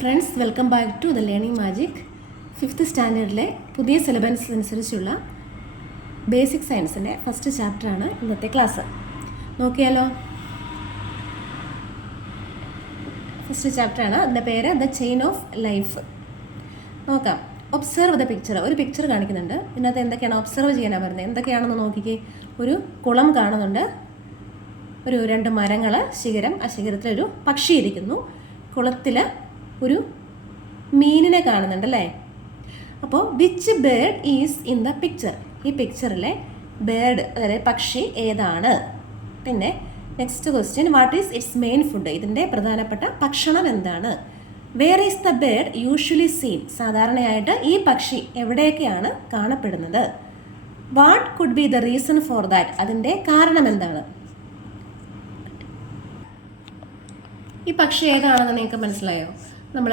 Friends, welcome back to the learning magic. 5th സ്റ്റാൻഡേർഡിലെ പുതിയ syllabus അനുസരിച്ചുള്ള ബേസിക് സയൻസിൻ്റെ ഫസ്റ്റ് ചാപ്റ്ററാണ് ഇന്നത്തെ ക്ലാസ്. നോക്കിയാലോ, ഫസ്റ്റ് ചാപ്റ്ററാണ്. അതിൻ്റെ പേര് ദ ചെയിൻ ഓഫ് ലൈഫ്. നോക്കാം. Observe the picture. ഒരു പിക്ചർ കാണിക്കുന്നുണ്ട്. ഇതിനകത്ത് എന്തൊക്കെയാണ് ഒബ്സർവ് ചെയ്യാനാണ് പറയുന്നത്. എന്തൊക്കെയാണെന്ന് നോക്കിക്കേ. ഒരു കുളം കാണുന്നുണ്ട്, ഒരു 2 മരങ്ങൾ, ശിഖരം, ആ ശിഖരത്തിലൊരു പക്ഷി ഇരിക്കുന്നു, കുളത്തിൽ ഒരു മീനിനെ കാണുന്നുണ്ട് അല്ലേ. അപ്പോൾ which bird is in the picture. ഈ പിക്ചറിലെ ബേർഡ്, അതായത് പക്ഷി ഏതാണ്. പിന്നെ next question, what is its main food. ഇതിൻ്റെ പ്രധാനപ്പെട്ട ഭക്ഷണം എന്താണ്. Where is the bird usually seen. സാധാരണയായിട്ട് ഈ പക്ഷി എവിടെയൊക്കെയാണ് കാണപ്പെടുന്നത്. What could be the reason for that. അതിൻ്റെ കാരണം എന്താണ്. ഈ പക്ഷി ഏതാണെന്ന് നിങ്ങൾക്ക് മനസ്സിലായോ. നമ്മൾ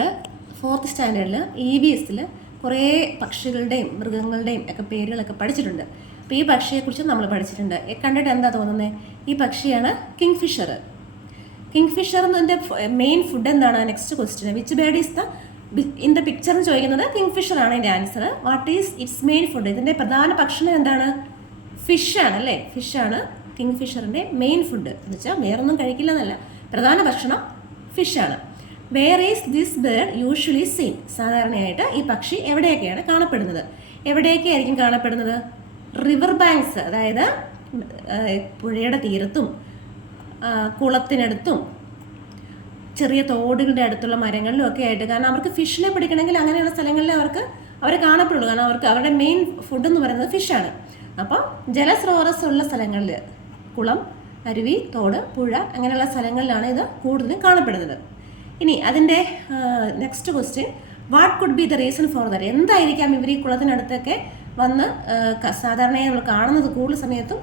4th സ്റ്റാൻഡേർഡിൽ EVSൽ കുറേ പക്ഷികളുടെയും മൃഗങ്ങളുടെയും ഒക്കെ പേരുകളൊക്കെ പഠിച്ചിട്ടുണ്ട്. അപ്പോൾ ഈ പക്ഷിയെക്കുറിച്ച് നമ്മൾ പഠിച്ചിട്ടുണ്ട്. കണ്ടിട്ട് എന്താ തോന്നുന്നത്. ഈ പക്ഷിയാണ് കിങ് ഫിഷർ. കിങ് ഫിഷർ എന്നതിൻ്റെ മെയിൻ ഫുഡ് എന്താണ്. Next question, which bird is the in the picture എന്ന് ചോദിക്കുന്നത് കിങ് ഫിഷർ ആണ് ഇതിൻ്റെ answer. What is its main food. ഇതിൻ്റെ പ്രധാന ഭക്ഷണം എന്താണ്. ഫിഷാണ് അല്ലേ. ഫിഷാണ് കിങ് ഫിഷറിൻ്റെ മെയിൻ ഫുഡ്. എന്ന് വെച്ചാൽ വേറൊന്നും കഴിക്കില്ല എന്നല്ല, പ്രധാന ഭക്ഷണം ഫിഷാണ്. Where is this bird usually seen. സാധാരണയായിട്ട് ഈ പക്ഷി എവിടെയൊക്കെയാണ് കാണപ്പെടുന്നത്. എവിടെയൊക്കെ ആയിരിക്കും കാണപ്പെടുന്നത്. റിവർ ബാങ്ക്സ്, അതായത് പുഴയുടെ തീരത്തും കുളത്തിനടുത്തും ചെറിയ തോടുകളുടെ അടുത്തുള്ള മരങ്ങളിലും ഒക്കെ ആയിട്ട്. കാരണം അവർക്ക് ഫിഷിനെ പിടിക്കണമെങ്കിൽ അങ്ങനെയുള്ള സ്ഥലങ്ങളിൽ അവരെ കാണപ്പെടുള്ളൂ. കാരണം അവരുടെ മെയിൻ ഫുഡ് എന്ന് പറയുന്നത് ഫിഷാണ്. അപ്പോൾ ജലസ്രോതസ്സുള്ള സ്ഥലങ്ങളിൽ, കുളം, അരുവി, തോട്, പുഴ അങ്ങനെയുള്ള സ്ഥലങ്ങളിലാണ് ഇത് കൂടുതലും കാണപ്പെടുന്നത്. ഇനി അതിൻ്റെ next question, what could be the reason for that. എന്തായിരിക്കാം ഇവർ ഈ കുളത്തിനടുത്തൊക്കെ വന്ന് സാധാരണയായി നമ്മൾ കാണുന്നത് കൂടുതൽ സമയത്തും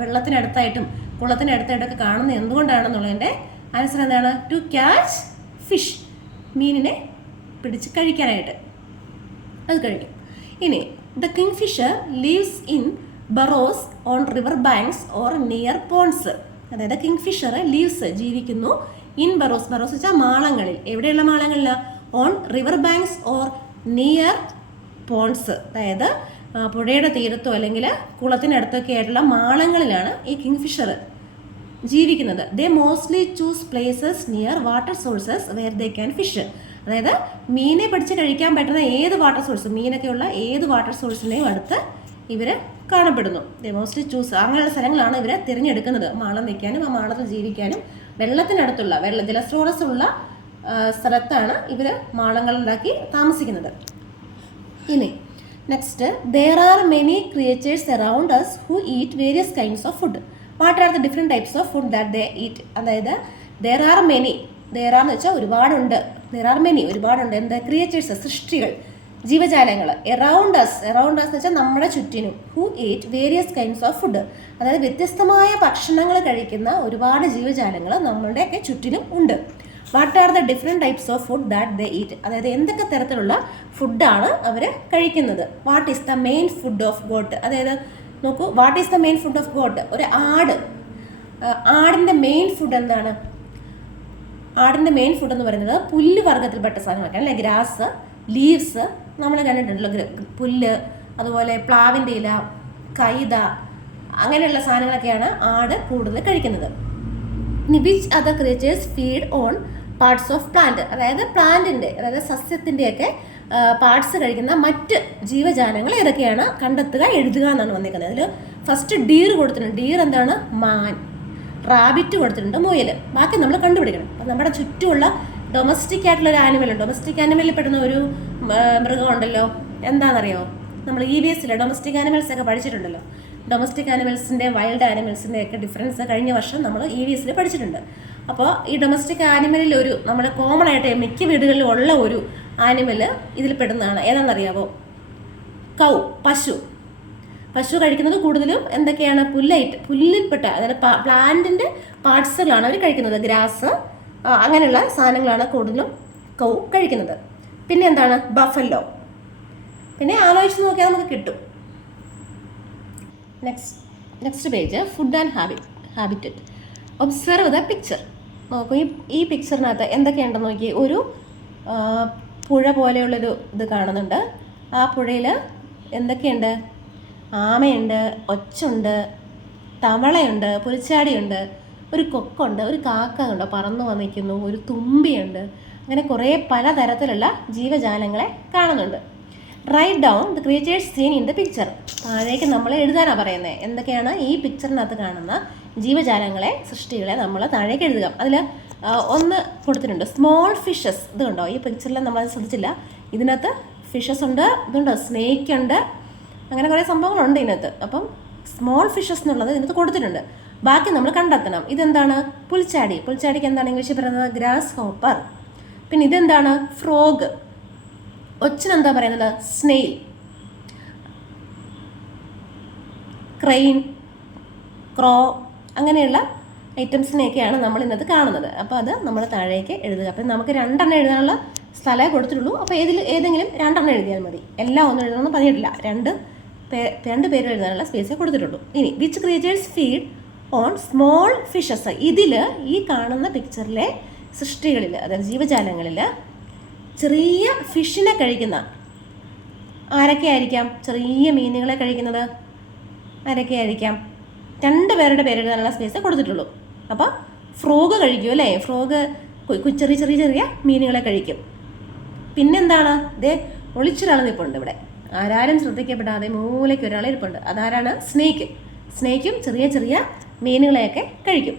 വെള്ളത്തിനടുത്തായിട്ടും കുളത്തിനടുത്തായിട്ടൊക്കെ കാണുന്നത് എന്തുകൊണ്ടാണെന്നുള്ളതിൻ്റെ ആൻസർ എന്താണ്. To catch fish. മീനിനെ പിടിച്ച് കഴിക്കാനായിട്ട് അത് കഴിക്കും. ഇനി the kingfisher lives in burrows on river banks or near ponds. അതായത് കിങ് ഫിഷർ ലീവ്സ് ജീവിക്കുന്നു ഇൻ ബറോസ്. ബറോസ് വെച്ചാൽ മാളങ്ങളിൽ. എവിടെയുള്ള മാളങ്ങളിലാണ്. On river banks or near ponds. അതായത് പുഴയുടെ തീരത്തോ അല്ലെങ്കിൽ കുളത്തിനടുത്തൊക്കെ ആയിട്ടുള്ള മാളങ്ങളിലാണ് ഈ കിങ് ഫിഷർ ജീവിക്കുന്നത്. They mostly choose places near water sources where they can fish. അതായത് മീനെ പിടിച്ച് കഴിക്കാൻ പറ്റുന്ന ഏത് വാട്ടർ സോഴ്സ്, മീനൊക്കെയുള്ള ഏത് വാട്ടർ സോഴ്സിനെയും അടുത്ത് ഇവർ കാണപ്പെടുന്നു. ദേ മോസ്റ്റ്ലി ചൂസ്. അങ്ങനെയുള്ള സ്ഥലങ്ങളാണ് ഇവരെ തിരഞ്ഞെടുക്കുന്നത്. മാളം വയ്ക്കാനും ആ മാളത്തിൽ ജീവിക്കാനും വെള്ളത്തിനടുത്തുള്ള ജലസ്രോതസ്സുള്ള സ്ഥലത്താണ് ഇവർ മാളങ്ങളുണ്ടാക്കി താമസിക്കുന്നത്. ഇനി next, there are many creatures around us who eat various kinds of food. What are the different types of food that they eat. അതായത് there are many, there are എന്ന് വെച്ചാൽ ഒരുപാടുണ്ട്, ദർ ആർ മെനി ഒരുപാടുണ്ട്. എന്താ creatures, സൃഷ്ടികൾ, ജീവജാലങ്ങൾ. Around us എന്ന് വെച്ചാൽ നമ്മുടെ ചുറ്റിനും. Who eat various kinds of food. അതായത് വ്യത്യസ്തമായ ഭക്ഷണങ്ങൾ കഴിക്കുന്ന ഒരുപാട് ജീവജാലങ്ങൾ നമ്മളുടെയൊക്കെ ചുറ്റിനും ഉണ്ട്. What are the different types of food that they eat. അതായത് എന്തൊക്കെ തരത്തിലുള്ള ഫുഡാണ് അവർ കഴിക്കുന്നത്. What is the main food of got. അതായത് നോക്കൂ, what is the main food of got. ഒരു ആടിൻ്റെ മെയിൻ ഫുഡ് എന്താണ്. ആടിൻ്റെ മെയിൻ ഫുഡ് എന്ന് പറയുന്നത് പുല്ല് വർഗ്ഗത്തിൽപ്പെട്ട സാധനങ്ങളൊക്കെ അല്ലേ. ഗ്രാസ്, ലീവ്സ് നമ്മൾ കണ്ടിട്ടുണ്ടല്ലോ. പുല്ല്, അതുപോലെ പ്ലാവിൻ്റെ ഇല, കൈത, അങ്ങനെയുള്ള സാധനങ്ങളൊക്കെയാണ് ആട് കൂടുതൽ കഴിക്കുന്നത്. ഇനി which other creatures feed on parts of plant. അതായത് പ്ലാന്റിൻ്റെ, അതായത് സസ്യത്തിൻ്റെയൊക്കെ പാർട്സ് കഴിക്കുന്ന മറ്റ് ജീവജാലങ്ങൾ ഏതൊക്കെയാണ് കണ്ടെത്തുക, എഴുതുക എന്നാണ് വന്നിരിക്കുന്നത്. അതിൽ ഫസ്റ്റ് ഡീർ കൊടുത്തിട്ടുണ്ട്. ഡീർ എന്താണ്. മാൻ. റാബിറ്റ് കൊടുത്തിട്ടുണ്ട്. മുയൽ. ബാക്കി നമ്മൾ കണ്ടുപിടിക്കണം. അപ്പം നമ്മുടെ ചുറ്റുമുള്ള ഡൊമസ്റ്റിക് ആയിട്ടുള്ള ഒരു ആനിമലുണ്ട്. ഡൊമസ്റ്റിക് ആനിമലിൽ പെടുന്ന ഒരു മൃഗമുണ്ടല്ലോ. എന്താണെന്നറിയോ. നമ്മൾ EVSൽ ഡൊമസ്റ്റിക് ആനിമൽസ് ഒക്കെ പഠിച്ചിട്ടുണ്ടല്ലോ. ഡൊമസ്റ്റിക് ആനിമൽസിൻ്റെ വൈൽഡ് ആനിമൽസിൻ്റെ ഒക്കെ ഡിഫറൻസ് കഴിഞ്ഞ വർഷം നമ്മൾ EVSൽ പഠിച്ചിട്ടുണ്ട്. അപ്പോൾ ഈ ഡൊമസ്റ്റിക് ആനിമലിൽ ഒരു നമ്മുടെ കോമൺ ആയിട്ട് മിക്ക വീടുകളിലും ഉള്ള ഒരു ആനിമൽ ഇതിൽ പെടുന്നതാണ്. ഏതാണെന്നറിയാവോ. കൗ, പശു. പശു കഴിക്കുന്നത് കൂടുതലും എന്തൊക്കെയാണ്. പുല്ലിൽപ്പെട്ട, അതായത് പ്ലാന്റിൻ്റെ പാർട്സുകളാണ് അവർ കഴിക്കുന്നത്. ഗ്രാസ്, അങ്ങനെയുള്ള സാധനങ്ങളാണ് കൂടുതലും കൗ കഴിക്കുന്നത്. പിന്നെ എന്താണ്. ബഫല്ലോ. പിന്നെ ആലോചിച്ച് നോക്കിയാൽ നമുക്ക് കിട്ടും. Next page, food and habitat. Observe the picture. നോക്കൂ, ഈ പിക്ചറിനകത്ത് എന്തൊക്കെയുണ്ടെന്ന് നോക്കി. ഒരു പുഴ പോലെയുള്ളൊരു ഇത് കാണുന്നുണ്ട്. ആ പുഴയിൽ എന്തൊക്കെയുണ്ട്? ആമയുണ്ട്, ഒച്ചുണ്ട്, തവളയുണ്ട്, പുൽച്ചാടിയുണ്ട്, ഒരു കൊക്കുണ്ട്, ഒരു കാക്ക ഉണ്ടോ പറന്നു വന്നിരിക്കുന്നു, ഒരു തുമ്പിയുണ്ട്. അങ്ങനെ കുറേ പലതരത്തിലുള്ള ജീവജാലങ്ങളെ കാണുന്നുണ്ട്. Write down the creatures seen in the picture. താഴേക്ക് നമ്മൾ എഴുതാനാണ് പറയുന്നത്. എന്തൊക്കെയാണ് ഈ പിക്ചറിനകത്ത് കാണുന്ന ജീവജാലങ്ങളെ, സൃഷ്ടികളെ നമ്മൾ താഴേക്ക് എഴുതുക. അതിൽ ഒന്ന് കൊടുത്തിട്ടുണ്ട്, സ്മോൾ ഫിഷസ്. ഇത് കണ്ടോ, ഈ പിക്ചറിൽ നമ്മൾ ശ്രദ്ധിച്ചില്ല. ഇതിനകത്ത് ഫിഷസ് ഉണ്ട്, ഇതുണ്ടോ, സ്നേക്ക് ഉണ്ട്, അങ്ങനെ കുറേ സംഭവങ്ങളുണ്ട് ഇതിനകത്ത്. അപ്പം സ്മോൾ ഫിഷസ് എന്നുള്ളത് ഇതിനകത്ത് കൊടുത്തിട്ടുണ്ട്. ബാക്കി നമ്മൾ കണ്ടെത്തണം. ഇതെന്താണ്? പുൽച്ചാടി. പുൽച്ചാടിക്ക് എന്താണ് ഇംഗ്ലീഷിൽ പറയുന്നത്? Grass hopper. പിന്നെ ഇതെന്താണ്? ഫ്രോഗ്. ഒച്ചിനെന്താ പറയുന്നത്? സ്നെയിൽ. ക്രെയിൻ, ക്രോ, അങ്ങനെയുള്ള ഐറ്റംസിനെയൊക്കെയാണ് നമ്മൾ ഇന്നത്തെ കാണുന്നത്. അപ്പോൾ അത് നമ്മൾ താഴേക്ക് എഴുതുക. അപ്പം നമുക്ക് 2 എണ്ണം എഴുതാനുള്ള സ്ഥലമേ കൊടുത്തിട്ടുള്ളൂ. അപ്പോൾ ഏതെങ്കിലും 2 എണ്ണം എഴുതിയാൽ മതി. എല്ലാം ഒന്നും എഴുതണമെന്ന് പറഞ്ഞിട്ടില്ല. രണ്ട് പേര് എഴുതാനുള്ള സ്പേസേ കൊടുത്തിട്ടുള്ളൂ. ഇനി which creatures feed on small fishes. ഇതിൽ ഈ കാണുന്ന പിക്ചറിലെ സൃഷ്ടികളിൽ, അതായത് ജീവജാലങ്ങളിൽ ചെറിയ ഫിഷിനെ കഴിക്കുന്ന ആരൊക്കെയായിരിക്കാം? ചെറിയ മീനുകളെ കഴിക്കുന്നത് ആരൊക്കെയായിരിക്കാം? 2 പേരുടെ പേര് എഴുതാനുള്ള സ്പേസേ കൊടുത്തിട്ടുള്ളൂ. അപ്പോൾ ഫ്രോഗ് കഴിക്കും അല്ലേ? ഫ്രോഗ് ചെറിയ ചെറിയ ചെറിയ മീനുകളെ കഴിക്കും. പിന്നെന്താണ്? ഇതേ ഒളിച്ചൊരാൾ നിൽപ്പുണ്ട് ഇവിടെ, ആരാരും ശ്രദ്ധിക്കപ്പെടാതെ മൂലയ്ക്ക് ഒരാൾ ഇരിപ്പുണ്ട്. അതാരാണ്? സ്നേക്ക്. സ്നേക്കും ചെറിയ ചെറിയ മീനുകളെയൊക്കെ കഴിക്കും.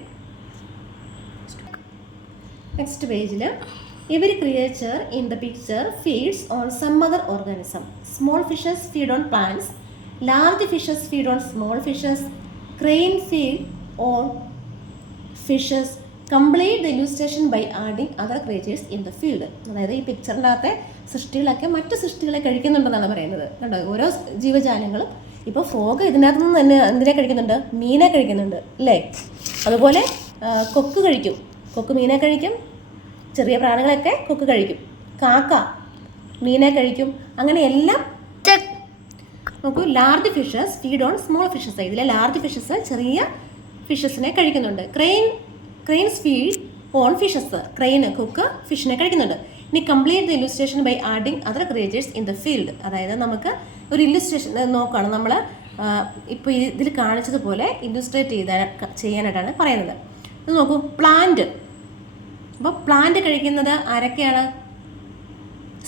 നെക്സ്റ്റ് പേജിൽ every creature in the picture feeds on some other organism. Small fishes feed on plants, large fishes feed on small fishes, crane feed on fishes. Complete the illustration by adding other creatures in the field. അതായത് ഈ പിക്ചറിനകത്തെ സൃഷ്ടികളൊക്കെ മറ്റു സൃഷ്ടികളെ കഴിക്കുന്നുണ്ടെന്നാണ് പറയുന്നത്. കണ്ടോ, ഓരോ ജീവജാലങ്ങളും. ഇപ്പോൾ frog ഇതിനകത്ത് നിന്ന് തന്നെ എന്തിനെ കഴിക്കുന്നുണ്ട്? മീനെ കഴിക്കുന്നുണ്ട് അല്ലേ? അതുപോലെ കൊക്ക് കഴിക്കും, കൊക്ക് മീനെ കഴിക്കും. ചെറിയ പ്രാണികളൊക്കെ കൊക്ക് കഴിക്കും. കാക്ക മീനെ കഴിക്കും. അങ്ങനെ എല്ലാം നോക്കൂ. Large fishes feed on small fishes. ഇതിലെ ലാർജ് ഫിഷസ് ചെറിയ ഫിഷസിനെ കഴിക്കുന്നുണ്ട്. Cranes feed on fishes. Crane, കൊക്ക് ഫിഷിനെ കഴിക്കുന്നുണ്ട്. ഇനി complete the illustration by adding other creatures in the field. അതായത് നമുക്ക് ഒരു ഇല്ലുസ്ട്രേഷൻ നോക്കുകയാണ് നമ്മൾ. ഇപ്പോൾ ഇതിൽ കാണിച്ചതുപോലെ ഇല്ലുസ്ട്രേറ്റ് ചെയ്യാനായിട്ടാണ് പറയുന്നത്. ഇത് നോക്കൂ, പ്ലാന്റ്. അപ്പോൾ പ്ലാന്റ് കഴിക്കുന്നത് ആരൊക്കെയാണ്?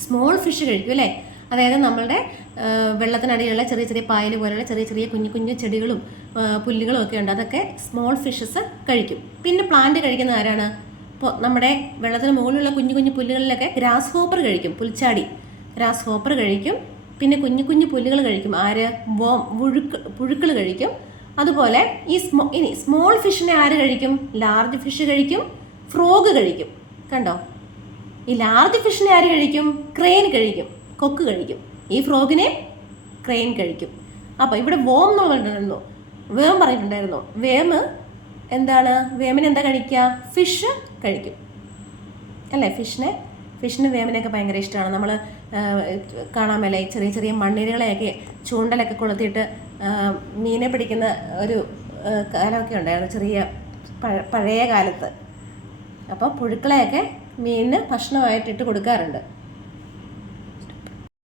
സ്മോൾ ഫിഷ് കഴിക്കും അല്ലേ? അതായത് നമ്മളുടെ വെള്ളത്തിനടിയിലുള്ള ചെറിയ ചെറിയ പായൽ പോലെയുള്ള ചെറിയ ചെറിയ കുഞ്ഞു കുഞ്ഞു ചെടികളും പുല്ലുകളും ഒക്കെ ഉണ്ട്. അതൊക്കെ സ്മോൾ ഫിഷസ് കഴിക്കും. പിന്നെ പ്ലാന്റ് കഴിക്കുന്ന ആരാണ്? ഇപ്പോൾ നമ്മുടെ വെള്ളത്തിന് മുകളിലുള്ള കുഞ്ഞു കുഞ്ഞു പുല്ലുകളിലൊക്കെ ഗ്രാസ് ഹോപ്പർ കഴിക്കും. പുൽച്ചാടി ഗ്രാസ് ഹോപ്പർ കഴിക്കും. പിന്നെ കുഞ്ഞു കുഞ്ഞു പുല്ലുകൾ കഴിക്കും. ആര്? പുഴുക്കൾ കഴിക്കും. അതുപോലെ ഇനി സ്മോൾ ഫിഷിനെ ആര് കഴിക്കും? ലാർജ് ഫിഷ് കഴിക്കും, ഫ്രോഗ് കഴിക്കും. കണ്ടോ, ഈ ലാർജ് ഫിഷിനെ ആര് കഴിക്കും? ക്രെയിൻ കഴിക്കും, കൊക്ക് കഴിക്കും. ഈ ഫ്രോഗിനെ ക്രെയിൻ കഴിക്കും. അപ്പോൾ ഇവിടെ വോം എന്ന് പറഞ്ഞിട്ടുണ്ടായിരുന്നു, വേം പറഞ്ഞിട്ടുണ്ടായിരുന്നു. എന്താണ്? വേമിനെ എന്താ കഴിക്കുക? ഫിഷ് കഴിക്കും അല്ലേ? ഫിഷിന് വേമിനെയൊക്കെ ഭയങ്കര ഇഷ്ടമാണ്. നമ്മൾ കാണാൻ മേലെ ചെറിയ ചെറിയ മണ്ണിരകളെയൊക്കെ ചൂണ്ടലൊക്കെ കൊളുത്തിയിട്ട് മീനെ പിടിക്കുന്ന ഒരു കാലമൊക്കെ ഉണ്ടായിരുന്നു, ചെറിയ പഴയ കാലത്ത്. അപ്പോൾ പുഴുക്കളെയൊക്കെ മീനിന് ഭക്ഷണമായിട്ടിട്ട് കൊടുക്കാറുണ്ട്.